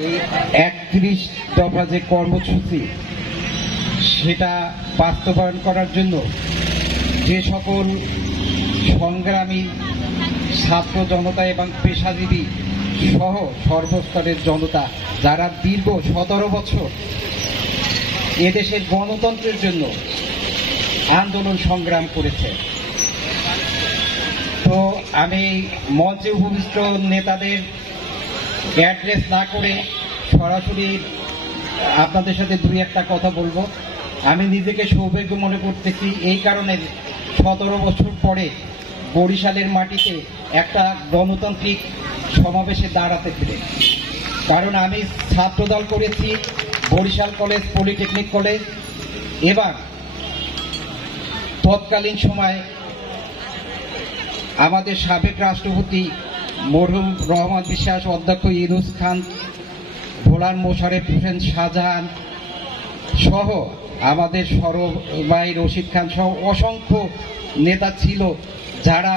এই 31 দফা যে কর্মসূচি সেটা বাস্তবায়ন করার জন্য যে সকল সংগ্রামী ছাত্র জনতা এবং পেশাজীবী সহ সর্বস্তরের জনতা যারা দীর্ঘ 17 বছর এদেশের গণতন্ত্রের জন্য আন্দোলন সংগ্রাম করেছে, তো আমি মঞ্চে উপবিষ্ট নেতাদের অ্যাড্রেস না করে সরাসরি আপনাদের সাথে দুই একটা কথা বলবো। আমি নিজেকে সৌভাগ্য মনে করতেছি এই কারণে 17 বছর পরে বরিশালের মাটিতে একটা গণতান্ত্রিক সমাবেশে দাঁড়াতে পেরে, কারণ আমি ছাত্রদল করেছি বরিশাল কলেজ, পলিটেকনিক কলেজ, এবার তৎকালীন সময় আমাদের সাবেক রাষ্ট্রপতি মরহুম রহমান বিশ্বাস, অধ্যক্ষ ইউনূস খান, ভোলার মোশারেফ হোসেন শাহজাহান সহ আমাদের সরভাই রশিদ খান সহ অসংখ্য নেতা ছিল যারা